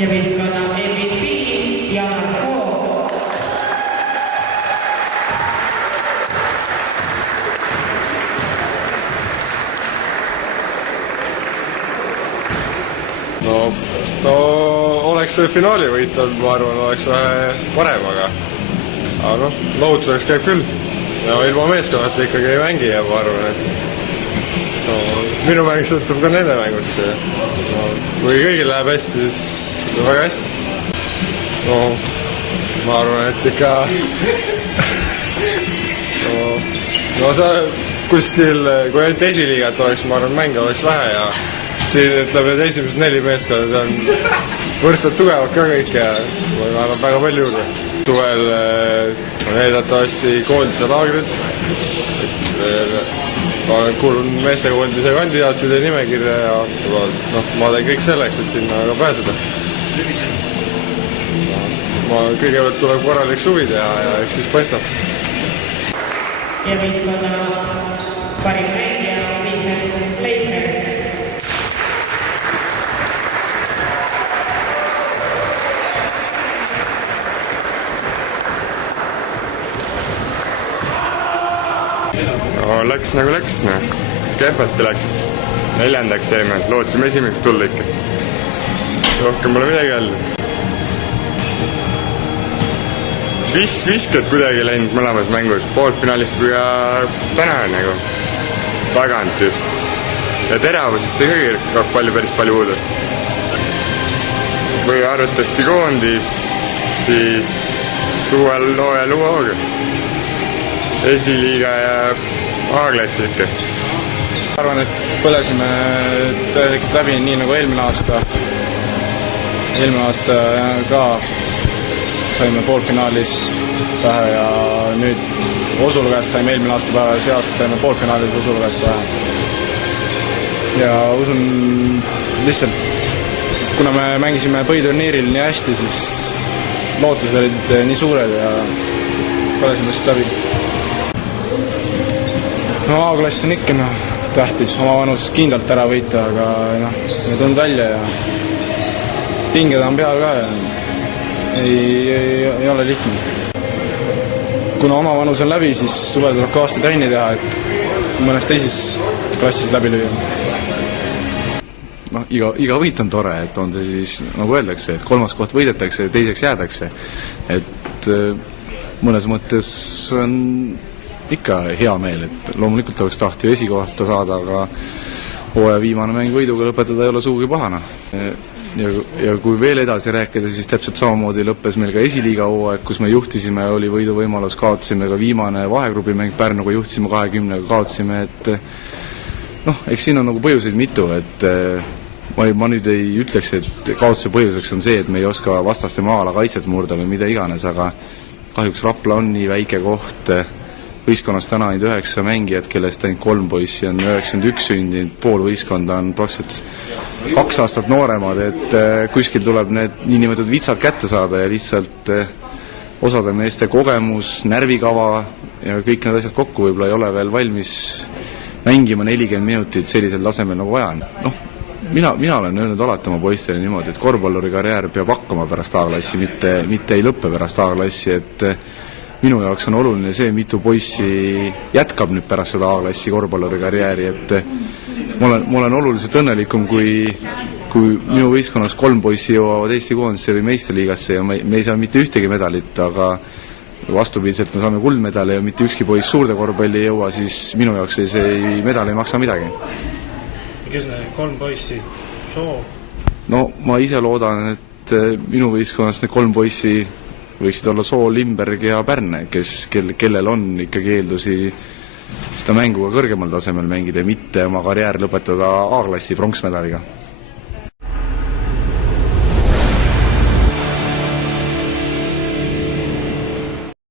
ja võistkonna MVP Janar Soo. No oleks see finaali võit olnud, ma arvan, oleks vähe parem, aga noh, lohutuseks käib küll. Ja ilma meeskonnata ikkagi ei mängi ja ma arvan, et minu mäng sõltub ka nende mängust. Kui kõigil läheb hästi, siis väga hästi. Ma arvan, et ikka no sa kuskil, kui ainult esiliigat oleks, ma arvan, mänge oleks vähe ja siin ütleme, et esimesed 4 meeskonnad on võrdselt tugevad ka kõik ja ma arvan väga palju juurde. Suvel on eeldatavasti koondise laagrid. Ma olen kuulnud meestekoondise kandidaatide nimekirja ja ma teen kõik selleks, et sinna ka pääseda. Kõigepealt tuleb korralik suvi teha ja eks siis paistab. Ja võistkonna parim mängija Mihkel Leisner. Läks nagu läks, kehvasti läks. 4. jäime, lootsime esimeseks tulla ikka. Rohkem pole midagi jälle. Visked kuidagi läinud mõlemas mängus, poolfinaalist kui ka täna nagu tagant just. Ja teravusest ei kõige päris palju puudu. Kui arvatavasti koondis, siis suvel hooajal uue hooga. Esiliiga ja A-klassi ikka. Arvan, et põlesime täielikult läbi nii nagu eelmine aasta. Eelmine aasta ka saime poolfinaalis pähe ja nüüd Osulu käest saime eelmine aasta pähe ja see aasta saime poolfinaalis Osulu käest pähe. Ja usun lihtsalt, kuna me mängisime põhiturniiril nii hästi, siis lootused olid nii suured ja põlesime lihtsalt läbi. A-klass on ikka tähtis, oma vanus kindlalt ära võita, aga me tulnud välja ja pinged on peal ka ja ei ole lihtne. Kuna oma vanus on läbi, siis suvel tuleb ka aasta trenni teha, et mõnes teises klassis läbi lüüa. Iga võit on tore, et on see siis, nagu öeldakse, et 3. koht võidetakse ja teiseks jäädakse. Et mõnes mõttes on ikka hea meel, et loomulikult oleks tahti ju esikohta saada, aga hooaja viimane mäng võiduga lõpetada ei ole suugi pahana. Ja kui veel edasi rääkida, siis täpselt samamoodi lõppes meil ka esiliiga hooaeg, kus me juhtisime, oli võiduvõimalus, kaotasime ka viimane vahegrupi mäng Pärnuga, juhtisime 20-ga, kaotasime, et eks siin on nagu põhjuseid mitu, et ma nüüd ei ütleks, et kaotuse põhjuseks on see, et me ei oska vastaste maa-ala kaitset murda või mida iganes, aga kahjuks Rapla on nii väike koht, võistkonnas täna ainult 9 mängijat, kellest ainult 3 poissi on 91 sündinud, pool võistkonda on praktiliselt 2 aastat nooremad, et kuskil tuleb need niinimetatud vitsad kätte saada ja lihtsalt osade meeste kogemus, närvikava ja kõik need asjad kokku võib-olla ei ole veel valmis mängima 40 minutit sellisel tasemel nagu vaja on. Mina olen öelnud alati oma poistele niimoodi, et korvpalluri karjäär peab hakkama pärast A-klassi, mitte ei lõppe pärast A-klassi, et minu jaoks on oluline see, mitu poissi jätkab nüüd pärast seda A-klassi korvpalluri karjääri, et ma olen oluliselt õnnelikum, kui minu võistkonnas 3 poissi jõuavad Eesti koondisse või meistriliigasse ja me ei saa mitte ühtegi medalit, aga vastupidiselt me saame kuldmedali ja mitte ükski poiss suurde korvpalli ei jõua, siis minu jaoks see medal ei maksa midagi. Kes need 3 poissi? Soo? Ma ise loodan, et minu võistkonnas need 3 poissi võiksid olla Soo, Limberg ja Pärne, kellel on ikkagi eeldusi seda mänguga kõrgemal tasemel mängida ja mitte oma karjäär lõpetada A-klassi pronksmedaliga.